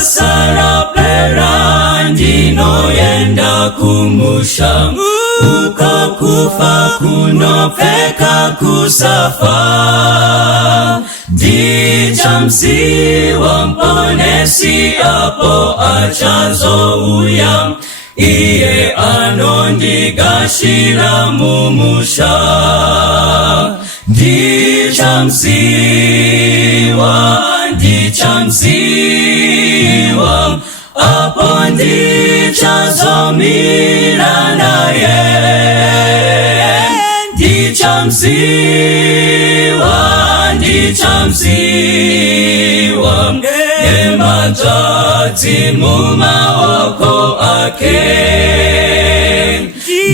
Sarapera ndino yenda kumusha ukakufa kunopeka kusafa Dichamsiwa mponesi apo achazo uya Iye anondigashira mumusha Dichamsiwa apo ndichazomira naye Dichamsiwa Ematati mumaoko ake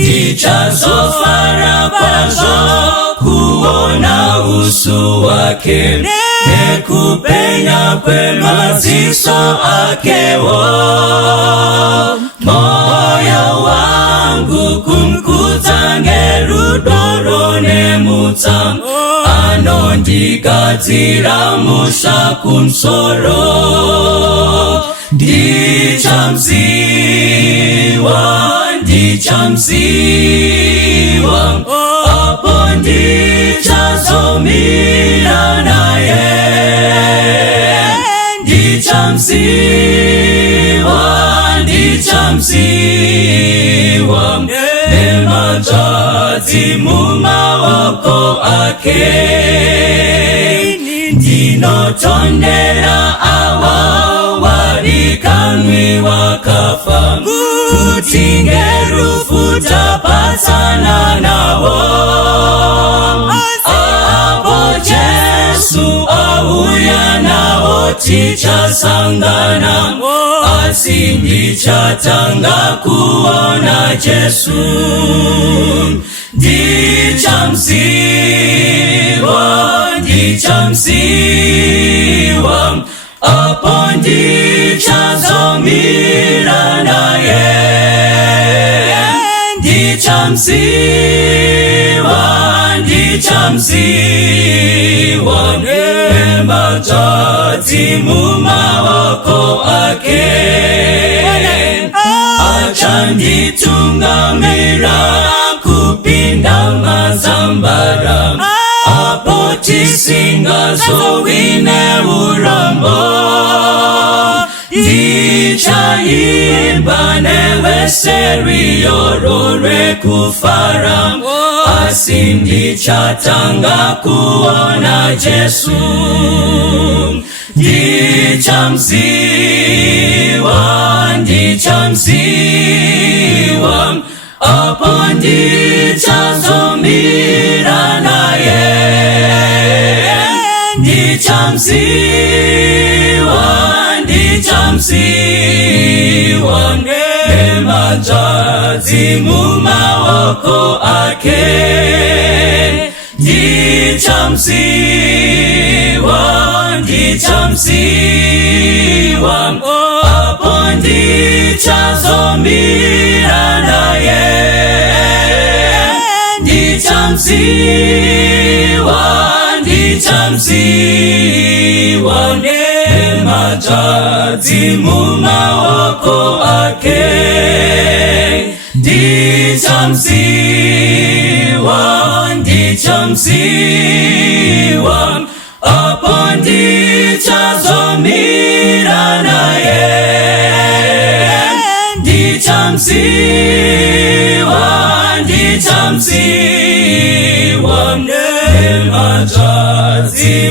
Dichazofara kwazo kuona usu wake Nekupenya kwe maziso akewo Moyo wangu kumkuta ngerudoro nemuta Anondigatira musha kumsoro Dichamsiwa Apo ndichazomira naye Dichamsiwa Ematati mumaoko ake Dinotondera awa warikanwi wakafa Kutingerufu tapatana nawo Apo Jesu auya nawo ticha sangana Asindi chatanga kuona Jesu Dichamsiwa Apo ndichazomira naye Dichamsiwa Ematati mumaoko ake Achanditungamira kupinda mazambara Apo tisinga zowine urambo Dichaimba newe seriyorore kufara Asindi chatanga kuona Jesu Dichamsiwa Apo ndichazomira naye Dichamsiwa Ematati mumaoko ake Dichamsiwa Apo ndichazomira naye Dichamsiwa Ematati mumaoko ake Dichamsiwa Apo ndichazomira naye Dichamsiwa Ematati